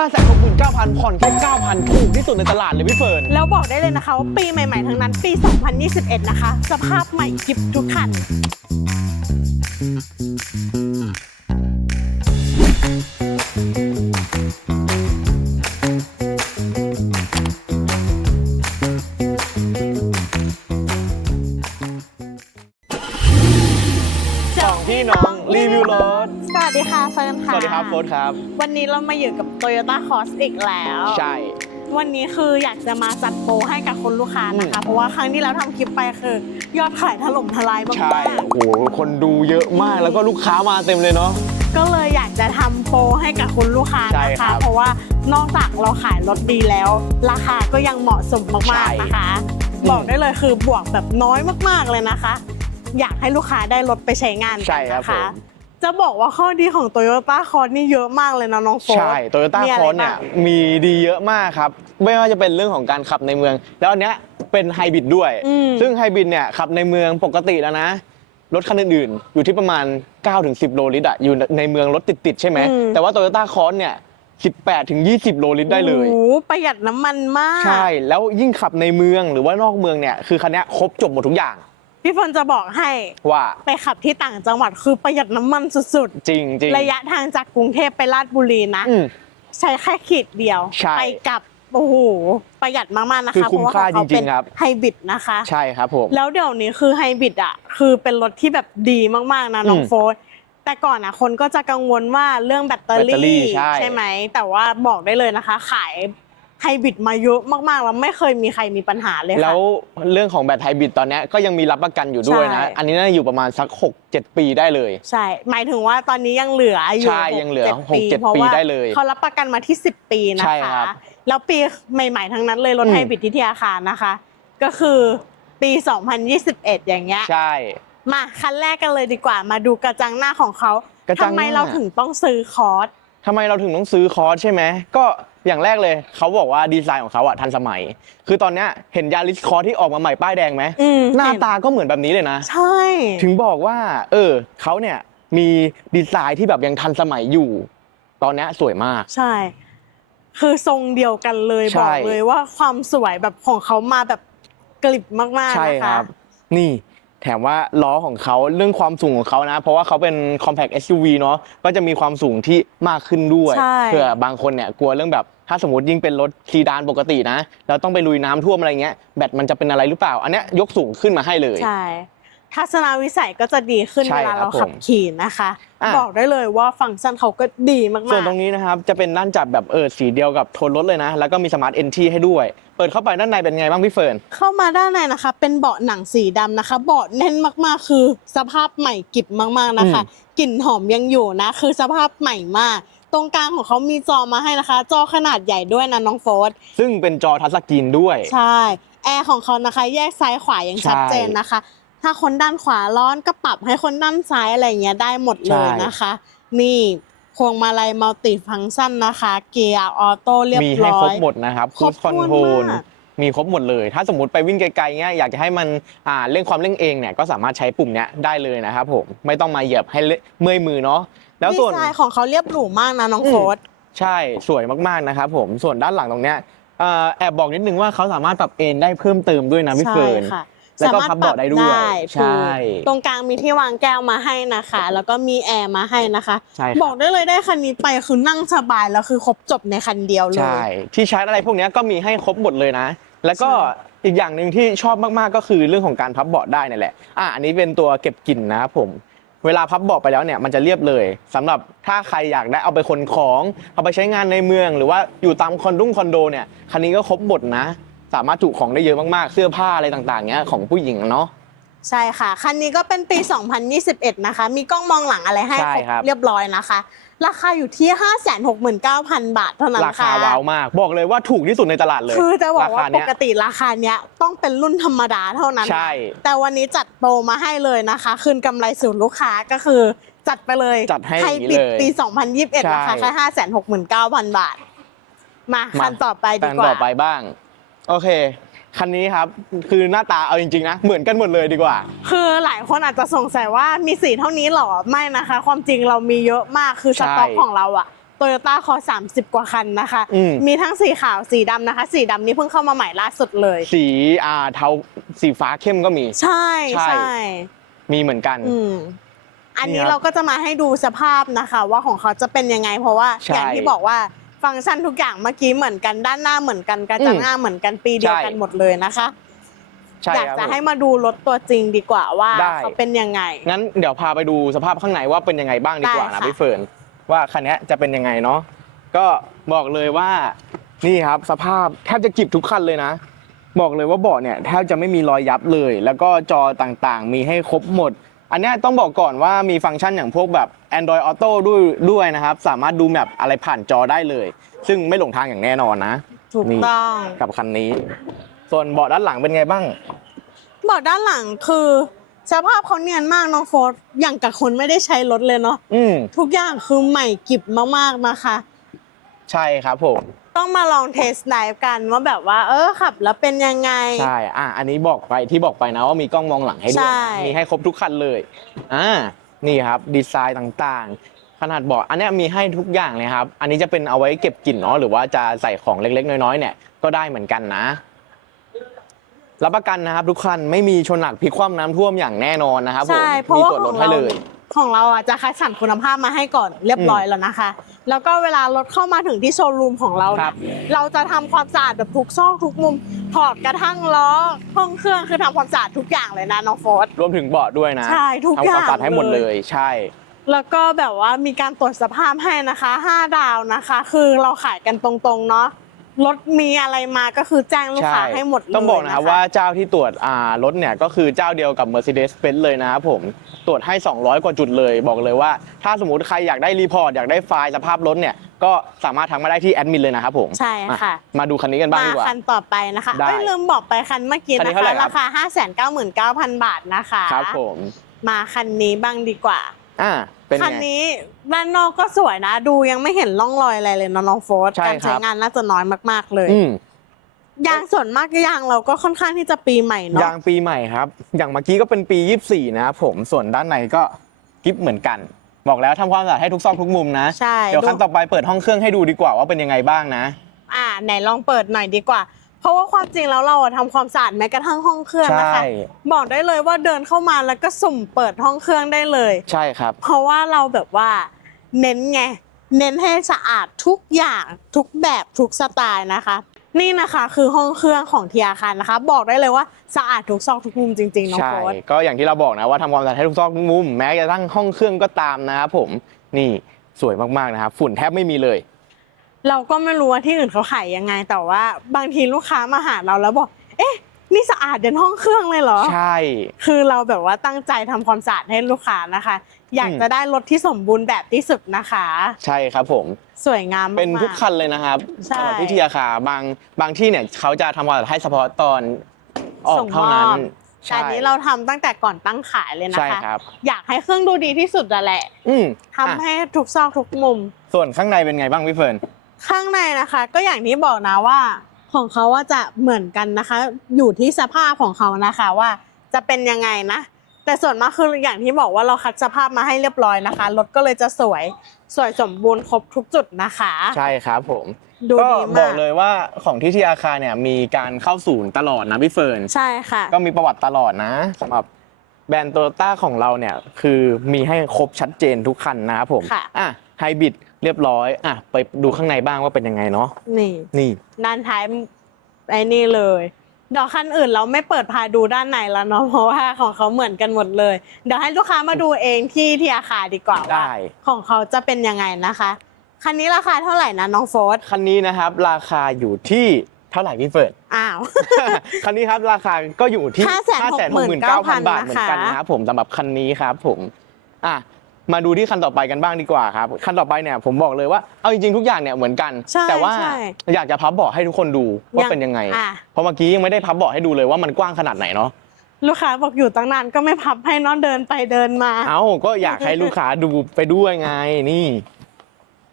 5 6 9 0 0 0ผ่อนแค่ 9,000 ถูกที่สุดในตลาดเลยพี่เฟิร์น แล้วบอกได้เลยนะคะว่าปีใหม่ๆ ทั้งนั้นปี 2021 นะคะ สภาพใหม่กิบทุกคันสองพี่น้องรีวิวรถ สวัสดีค่ะเฟิร์นสค่ะวัสดีครับโฟร์ครับ วันนี้เรามาอยู่กับ Toyota Cross อีกแล้ว ใช่ วันนี้คืออยากจะมาจัดโปรให้กับคนลูกค้านะคะ เพราะว่าครั้งที่แล้วทำคลิปไปคือยอดขายถล่มทลายมาใช่กโอ้โห คนดูเยอะมากแล้วก็ลูกค้ามาเต็มเลยเนาะ ๆก็เลยอยากจะทำโปรให้กับคุณลูกค้าใช่นะครัคะ บเพราะว่านอกจากเราขายรถดีแล้ว ราคาก็ยังเหมาะสมใช่มากๆนะคะอืมบอกได้เลยคือบวกแบบน้อยมากๆเลยนะคะ อยากให้ลูกค้าได้รถไปใช้งานใช่กันครับนะผคะ ม จะบอกว่าข้อดีของ Toyota Cross นี่เยอะมากเลยนะน้องโฟร์ ใช่โตโยต้ามีอะคไรอนเนี่ยบ้างมีดีเยอะมากครับ ไม่ว่าจะเป็นเรื่องของการขับในเมือง แล้วอันเนี้ยเป็นไฮบริดด้วย อืม ซึ่งไฮบริดเนี่ยขับในเมืองปกติแล้วนะ รถคันอื่นๆ อยู่ที่ประมาณ 9-10 โลลิตรอะอยู่ในเมืองรถติดๆ ใช่ไหมอืมแต่ว่าโตโยต้าคอนเนี่ย 18-20 โลลิตรได้เลย โอ้โหประหยัดน้ำมันมาก ใช่ แล้วยิ่งขับในเมืองหรือว่านอกเมืองเนี่ย คือคันเนี้ยครบจบหมดทุกอย่าง พี่เฟิร์นจะบอกให้ว่าไปขับที่ต่างจังหวัดคือประหยัดน้ำมันสุดจริงจริงๆระยะทางจากกรุงเทพไปลาดบุรีนะอืมใช้แค่ขีดเดียวใช่ไปกลับโอ้โหประหยัดมากๆนะคะคือคุ้มค่าเพะว่เขจริงๆครับเป็นไฮบริดนะคะ ใช่ครับผมแล้วเดี๋ยวนี้คือไฮบริดอะคือเป็นรถที่แบบดีมากๆนะน้องอืมโฟร์แต่ก่อนอะคนก็จะกังวลว่าเรื่องแบตเตอแบตเตอรี่รี่ใช่ไหมแต่ว่าบอกได้เลยนะคะ ขาย ไฮบริดมาเยอะมากๆแล้วไม่เคยมีใครมีปัญหาเลยค่ะ แล้วเรื่องของแบตไฮบริดตอนเนี้ยก็ยังมีรับประกันอยู่ด้วยนะ ใช่ อันนี้น่าจะอยู่ประมาณสัก 6-7 ปีได้เลย ใช่ หมายถึงว่าตอนนี้ยังเหลืออยู่ใช่ยังเหลือจ็ดหกเจ็ดเพราะปีว่าได้เลยเขารับประกันมาที่ 10 ปีนะใช่ครัคะบแล้วปีใหม่ๆทั้งนั้นเลยรถอืม ไฮบริดที่ที่อาคารนะคะ ก็คือปี 2021 อย่างเงี้ย ใช่ มาคันแรกกันเลยดีกว่ามาดูกระจังหน้าของเขากระจังทำไมหน้าเราถึงต้องซื้อคอร์ส ทำไมเราถึงต้องซื้อคอร์สใช่ไหมก็อย่างแรกเลยเขาบอกว่าดีไซน์ของเขาอะทันสมัย คือตอนเนี้ยเห็นยาริสคอร์สที่ออกมาใหม่ป้ายแดงไหมอืมหน้าเห็น ตาก็เหมือนแบบนี้เลยนะ ใช่ ถึงบอกว่า เออเขาเนี่ยมีดีไซน์ที่แบบยังทันสมัยอยู่ ตอนเนี้ยสวยมาก ใช่ คือทรงเดียวกันเลยใช่ บอกเลยว่าความสวยแบบของเขามาแบบกลิบมากๆใช่นะคคะรับ นี่ แถมว่าล้อของเขาเรื่องความสูงของเขานะ เพราะว่าเขาเป็น compact SUV เนาะก็จะมีความสูงที่มากขึ้นด้วยใช่ เผื่อบางคนเนี่ยกลัวเรื่องแบบถ้าสมมติยิ่งเป็นรถซีดานปกตินะ แล้วต้องไปลุยน้ำท่วมอะไรเงี้ยแบตมันจะเป็นอะไรหรือเปล่า อันเนี้ยยกสูงขึ้นมาให้เลย ใช่ ทัศนวิสัยก็จะดีขึ้นใช่เวลาครับเราขับผมขี่นะคะ อะ บอกได้เลยว่าฟังก์ชันเขาก็ดีมากๆ ส่วนตรงนี้นะครับ จะเป็นด้านจับแบบเออสีเดียวกับโทนรถเลยนะ แล้วก็มีสมาร์ทเอนทีให้ด้วย เปิดเข้าไปด้านในเป็นไงบ้างพี่เฟิร์น เข้ามาด้านในนะคะ เป็นเบาะหนังสีดำนะคะ เบาะแน่นมากๆ คือสภาพใหม่กริบมากๆนะคะ กลิ่นหอมยังอยู่นะ คือสภาพใหม่มาก ตรงกลางของเขามีจอมาให้นะคะ จอขนาดใหญ่ด้วยนะน้องโฟสซึ่งเป็นจอทัชสกรีนด้วย ใช่ แอร์ของเขานะคะ แยกซ้ายขวาอย่างชัดเจนนะคะ ถ้าคนด้านขวาร้อนก็ปรับให้คนด้านซ้ายอะไรอย่างเงี้ยได้หมดเลยนะคะ นี่พวงมาลัยมัลติฟังก์ชันนะคะ เกียร์ออโต้เรียบมีให้ร้อครบยหมดนะครับครบคอนถ้วนโทรลมากมีครบหมดเลย ถ้าสมมติไปวิ่งไกลๆเงี้ยอยากจะให้มันอ่าเร่งความเร่งเองเนี่ยก็สามารถใช้ปุ่มเนี้ยได้เลยนะครับผมไม่ต้องมาเหยียบให้เมื่อยมือเนาะแล้วดีส่วนไซน์ของเขาเรียบหรูมากนะน้องอืมโฟสใช่สวยมากๆนะครับผมส่วนด้านหลังตรงเนี้ยเอ่อแอบบอกนิดนึงว่าเขาสามารถปรับเอนได้เพิ่มเติมด้วยนะพี่เฟิร์นค่ะ แล้วก็พับเบาะได้ด้วยสามารถปรับใช่ถูกตรงกลางมีที่วางแก้วมาให้นะคะ แล้วก็มีแอร์มาให้นะคะใช่บคอรักบได้เลยได้คันนี้ไปคือนั่งสบายแล้วคือครบจบในคันเดียวเลใช่ยที่ชาร์จอะไรพวกเนี้ยก็มีให้ครบหมดเลยนะ แล้วก็ใช่อีกอย่างหนึ่งที่ชอบมากๆก็คือเรื่องของการพับเบาะได้นี่แหละอะอันนี้เป็นตัวเก็บกลิ่นนะครับผมเวลาพับเบาะไปแล้วเนี่ยมันจะเรียบเลยสำหรับถ้าใครอยากได้เอาไปขนของ เอาไปใช้งานในเมือง หรือว่าอยู่ตามคอนดุ้งคอนโดเนี่ยคันนี้ก็ครบหมดนะ สามารถจุของได้เยอะมากๆ เสื้อผ้าอะไรต่างๆเนี้ยของผู้หญิงเนาะ ใช่ค่ะ คันนี้ก็เป็นปี 2021 นะคะ มีกล้องมองหลังอะไรให้ใช่ครบครับ เรียบร้อยนะคะ ราคาอยู่ที่ 569,000 บาทเท่านั้นราค่ะคาว้าวมาก บอกเลยว่าถูกที่สุดในตลาดเลยคือจะบอกว่าราคปเนี้ย กติราคาเนี้ยต้องเป็นรุ่นธรรมดาเท่านั้นใช่ แต่วันนี้จัดโปรมาให้เลยนะคะ คืนกำไรสู่ลูกค้าก็คือจัดไปเลยจัดให้ให้อย่างนี้ปิดเลย ปี 2021นะคะใช่ แค่569,000 บาท มาคันต่อไปดีกันกว่า ต่อไปบ้าง โอเค คันนี้ครับ คือหน้าตาเอาจริงๆนะ เหมือนกันหมดเลยดีกว่า คือหลายคนอาจจะสงสัยว่ามีสีเท่านี้หรอ ไม่นะคะ ความจริงเรามีเยอะมาก คือสต็อกใช่ของเราอะโตโยต้าคอ30 กว่าคันนะคะ อืม มีทั้งสีขาวสีดำนะคะ สีดำนี่เพิ่งเข้ามาใหม่ล่าสุดเลย สีอ่าเทาสีฟ้าเข้มก็มี ใช่ใช่ ใช่ มีเหมือนกัน อืม อันนี่นี้ครับเราก็จะมาให้ดูสภาพนะคะ ว่าของเขาจะเป็นยังไง เพราะว่าใช่ อย่างที่บอกว่า ฟังก์ชันทุกอย่างเมื่อกี้เหมือนกันด้านหน้าเหมือนกันกระจังอืมหน้าเหมือนกันปีเดียวกันใช่หมดเลยนะคะใช่อยากครับจะผมให้มาดูรถตัวจริงดีกว่าว่าได้เขาเป็นยังไง งั้นเดี๋ยวพาไปดูสภาพข้างในว่าเป็นยังไงบ้างดีกว่าได้นะค่ะพี่เฟิร์นว่าคันนี้จะเป็นยังไงเนาะก็บอกเลยว่านี่ครับสภาพแทบจะกิบทุกคันเลยนะ บอกเลยว่าเบาะเนี่ยแทบจะไม่มีรอยยับเลย แล้วก็จอต่างๆ มีให้ครบหมด อันเนี้ยต้องบอกก่อนว่ามีฟังก์ชันอย่างพวกแบบ Android Auto ด้วยด้วยนะครับ สามารถดูแมปอะไรผ่านจอได้เลย ซึ่งไม่หลงทางอย่างแน่นอนนะถูกนี่ต้องกับคันนี้ ส่วนเบาะด้านหลังเป็นไงบ้าง เบาะด้านหลังคือสภาพเขาเนียนมากน้องโฟร์อย่างกับคนไม่ได้ใช้รถเลยเนาะอืมทุกอย่างคือใหม่กริบมากๆนะคะ ใช่ครับผมต้องมาลองเทสไดฟ์กันว่าแบบว่า เออขับ แล้วเป็นยังไง ใช่ อะ อันนี้บอกไปที่บอกไปนะว่ามีกล้องมองหลังให้ด้วย ใช่นะมีให้ครบทุกคันเลย อ่า นี่ครับ ดีไซน์ต่างๆ ขนาดเบาะอันเนี้ยมีให้ทุกอย่างเลยครับ อันนี้จะเป็นเอาไว้เก็บกลิ่นเนาะ หรือว่าจะใส่ของเล็กๆ น้อยๆ เนี่ย ก็ได้เหมือนกันนะ รับประกันนะครับทุกคันไม่มีชนหนักพลิกคว่ำน้ำท่วมอย่างแน่นอนนะครับผมใช่เพราะมีว่าตรวจขรอถงให้เราเลย ของเราอะจะคัดสรรคุณภาพมาให้ก่อนเรียบร้อยแล้วนะคะ แล้วก็เวลารถเข้ามาถึงที่โชว์รูมของเราครันะบ เราจะทำความสะอาดแบบทุกซอกทุกมุมถอดกระทั่งล้อห้องเครื่องคือทำความสะอาดทุกอย่างเลยนะน้องโฟร์รวมถึงเบาะด้วยนะใช่ทุกทำความอย่างสะอาดให้หมดเลยเลยใช่ แล้วก็แบบว่ามีการตรวจสภาพให้นะคะ 5 ดาวนะคะ คือเราขายกันตรงๆเนาะ รถมีอะไรมาก็คือแจ้งลูกค้าให้หมดเลยต้องบอกนะครับว่าเจ้าที่ตรวจอ่ารถเนี่ยก็คือเจ้าเดียวกับ Mercedes-Benz เลยนะครับผมตรวจให้ 200 กว่าจุดเลยบอกเลยว่า ถ้าสมมติใครอยากได้รีพอร์ตอยากได้ไฟล์สภาพรถเนี่ยก็สามารถทักมาได้ที่แอดมินเลยนะครับผมใช่ค่ะอ่มาดูคันนี้กันบ้างมาดีกว่าคันต่อไปนะคะได้เอ้ยลืมบอกไปคันเมื่อกี้คันนี้นะเท่าไหร่คะครับราคา 599,000 บาทนะคะครับผมมาคันนี้บ้างดีกว่า อ่าเป็นคันไง นี้ด้านนอกก็สวยนะ ดูยังไม่เห็นร่องรอยอะไรเลยเนอะน้องโฟร์ใช่การครัใช้บงานน่าจะน้อยมากๆเลย อืมยางส่วนมากยางเราก็ค่อนข้างที่จะปีใหม่เนาะยางปีใหม่ครับ อย่างเมื่อกี้ก็เป็นปี 24 นะครับผมส่วนด้านในก็กิฟเหมือนกัน บอกแล้วทำความสะอาดให้ทุกซอกทุกมุมนะ ใช่เดี๋ยวคันต่อไปเปิดห้องเครื่องให้ดูดีกว่าว่าเป็นยังไงบ้างนะ อ่าไหนลองเปิดหน่อยดีกว่า เพราะว่าความจริงแล้วเราอะทำความสะอาดแม้กระทั่งห้องเครื่องนะคะ ใช่ บอกได้เลยว่าเดินเข้ามาแล้วก็สุ่มเปิดห้องเครื่องได้เลย ใช่ครับ เพราะว่าเราแบบว่าเน้นไง เน้นให้สะอาดทุกอย่างทุกแบบทุกสไตล์นะคะ นี่นะคะคือห้องเครื่องของเทียคารนะคะ บอกได้เลยว่าสะอาดทุกซอกทุกมุมจริงๆน้องใช่ โค้ดก็อย่างที่เราบอกนะว่าทำความสะอาดให้ทุกซอกทุกมุมแม้กระทั่งห้องเครื่องก็ตามนะครับผมนี่สวยมากๆนะครับฝุ่นแทบไม่มีเลย เราก็ไม่รู้ว่าที่อื่นเขาขายยังไง แต่ว่าบางทีลูกค้ามาหาเราแล้วบอก เอ๊ะ นี่สะอาดเดินห้องเครื่องเลยเหรอ ใช่ คือเราแบบว่าตั้งใจทำความสะอาดให้ลูกค้านะคะ อยากอืมจะได้รถที่สมบูรณ์แบบที่สุดนะคะ ใช่ครับผม สวยงามมากๆเป็นทุกคันเลยนะครับใช่สำหรับที่เทียคาบางบางที่เนี่ยเขาจะทำความสะอาดให้เฉพาะตอนออกเท่านั้นแต่อันนี้เราทำตั้งแต่ก่อนตั้งขายเลยนะใช่คะครับอยากให้เครื่องดูดีที่สุดอะแหละอืมทำอะให้ทุกซอกทุกมุม ส่วนข้างในเป็นไงบ้างพี่เฟิร์น ข้างในนะคะก็อย่างที่บอกนะว่าของเขาว่าจะเหมือนกันนะคะ อยู่ที่สภาพของเขานะคะว่าจะเป็นยังไงนะ แต่ส่วนมากคืออย่างที่บอกว่าเราคัดสภาพมาให้เรียบร้อยนะคะรถก็เลยจะสวยสวยสมบูรณ์ครบทุกจุดนะคะ ใช่ครับผมดูก็ดีบมาอกกเลยว่าของที่ทีอาคาเนี่ยมีการเข้าศูนย์ตลอดนะพี่เฟิร์น ใช่ค่ะ ก็มีประวัติตลอดนะสำหรับแบรนด์โตโยต้าของเราเนี่ยคือมีให้ครบชัดเจนทุกคันนะครับผมค่ะ อะไฮบริด เรียบร้อยอะไปดูข้างในบ้างว่าเป็นยังไงเนาะนี่นี่ ด้านท้ายไอ้นี่เลยเดอกคันอื่นเราไม่เปิดพาดูด้านในแล้วเนาะเพราะว่าของเขาเหมือนกันหมดเลย เดี๋ยวให้ลูกค้ามาดูเองที่ที่อาคาดีกว่าว่าได้ ของเขาจะเป็นยังไงนะคะ คันนี้ราคาเท่าไหร่นะน้องโฟสคันนี้นะครับราคาอยู่ที่เท่าไหร่พี่เฟิร์นอ้าว คันนี้ครับราคาก็อยู่ที่569,000 บาทเหมือนกันนะคะนะครับผมสำหรับคันนี้ครับผมอะ มาดูที่คันต่อไปกันบ้างดีกว่าครับ คันต่อไปเนี่ยผมบอกเลยว่าเอาจริงๆทุกอย่างเนี่ยเหมือนกัน ใช่แต่ว่าใช่อยากจะพับเบาะให้ทุกคนดูว่ายังเป็นยังไง อะ เพราะเมื่อกี้ยังไม่ได้พับเบาะให้ดูเลยว่ามันกว้างขนาดไหนเนาะ ลูกค้าบอกอยู่ตั้งนานก็ไม่พับให้เน้องเดินไปเดินมา เอ้าก็อยากให้ลูกค้าดูไปด้วยไงนี่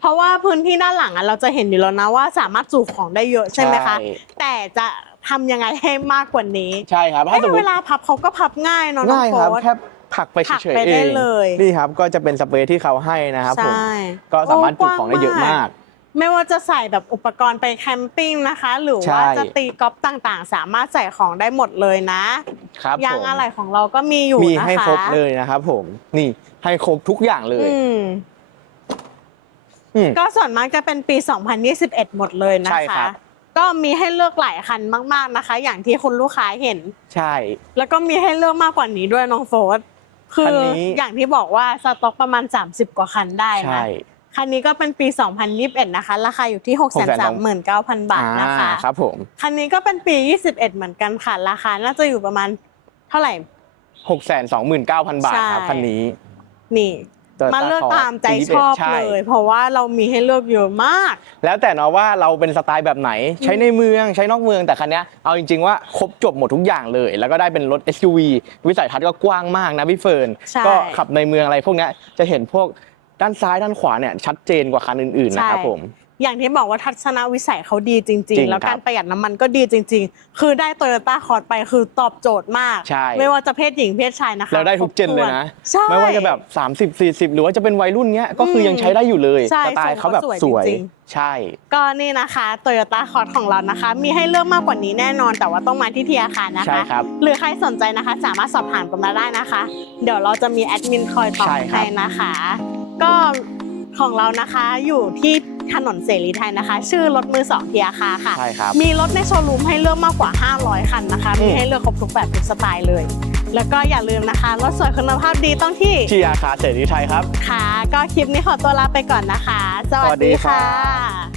เพราะว่าพื้นที่ด้านหลังอะเราจะเห็นอยู่แล้วนะว่าสามารถจูของได้เยอะใช่ไหมคะ ใช่ แต่จะทำยังไงให้มากกว่านี้ใช่ครับถ้าเอ๊ะสมมเวติลาพับเขาก็พับง่ายเนาะน้องง่ายโฟครับสแค่ ถักไปถักเฉยไปๆเอได้งเลย นี่ครับก็จะเป็นสเปรย์ที่เขาให้นะครับผม ใช่ก็สามารถจุของได้เยอะโมาก ไม่ว่าจะใส่แบบอุปกรณ์ไปแคมปิ้งนะคะ หรือใช่ว่าจะตีกอล์ฟต่างๆ สามารถใส่ของได้หมดเลยนะครับยางผมอะไรของเราก็มีอยู่มีนะคะให้ครบเลยนะครับผมนี่ให้ครบทุกอย่างเลยอืมอืม ก็ส่วนมากจะเป็นปี 2021 หมดเลยนะใช่ครัคะ บ ก็มีให้เลือกหลายคันมาก ๆนะคะ อย่างที่คุณลูกค้าเห็น ใช่ แล้วก็มีให้เลือกมากกว่านี้ด้วยน้องโฟร์ คืคันอนี้อย่างที่บอกว่าสต็อกประมาณ 30 กว่าคันได้ใช่นะ คันนี้ก็เป็นปี 2021 นะคะ ราคาอยู่ที่ 639,000 บาทนะคะอ่าครับผม คันนี้ก็เป็นปี 21 เหมือนกันค่ะ ราคาน่าจะอยู่ประมาณเท่าไหร่หกแสนสองหมื่นเก้าพันบาทครับใช่คันนี้ นี่ Toyota มาเลือกตามใจ Cross ชอบใช่เลย เพราะว่าเรามีให้เลือกเยอะมาก แล้วแต่เนาะว่าเราเป็นสไตล์แบบไหนใช้ในเมืองใช้นอกเมืองแต่คันเนี้ยเอาจริง ๆ ว่าครบจบหมดทุกอย่างเลย แล้วก็ได้เป็นรถ SUV วิสัยทัศน์ก็กว้างมากนะพี่เฟิร์นใช่ก็ขับในเมืองอะไรพวกเนี้ยจะเห็นพวกด้านซ้ายด้านขวาเนี่ยชัดเจนกว่าคันอื่นๆนะครับผม อย่างที่บอกว่าทัศนวิสัยเขาดีจริงจริๆงแล้วครับการประหยัดน้ำมันก็ดีจริง ๆ คือได้โตโยต้าคอร์ดไปคือตอบโจทย์มากใช่ไม่ว่าจะเพศหญิงเพศชายนะคะแล้วได้ทุกเจนเลยนะใช่ไม่ว่าจะแบบ 30 40 หรือว่าจะเป็นวัยรุ่นเนี้ยก็คือยังใช้ได้อยู่เลยใช่สไตล์เขาแบบทรงสเขาสววยยจริงใช่ ก็นี่นะคะโตโยต้าคอร์ดของเรานะคะ มีให้เลือกมากกว่านี้แน่นอนแต่ว่าต้องมาที่ทีอาคารนะใช่คะครับหรือใครสนใจนะคะ สามารถสอบถามกันมาได้นะคะ เดี๋ยวเราจะมีแอดมินคอยตอบใช่ครับให้นะคะ ก็ของเรานะคะอยู่ที่ ถนนเสรีไทยนะคะ ชื่อรถมือสองทีอาคาค่ะ ใช่ครับ มีรถในโชว์รูมให้เลือกมากกว่า 500 คันนะคะอืมมีให้เลือกครบทุกแบบทุกสไตล์เลย แล้วก็อย่าลืมนะคะ รถสวยคุณภาพดีต้องที่ที่อาคาเสรีไทยครับ ค่ะ ก็คลิปนี้ขอตัวลาไปก่อนนะคะ สวัสสวัสดีดีครัค่ะ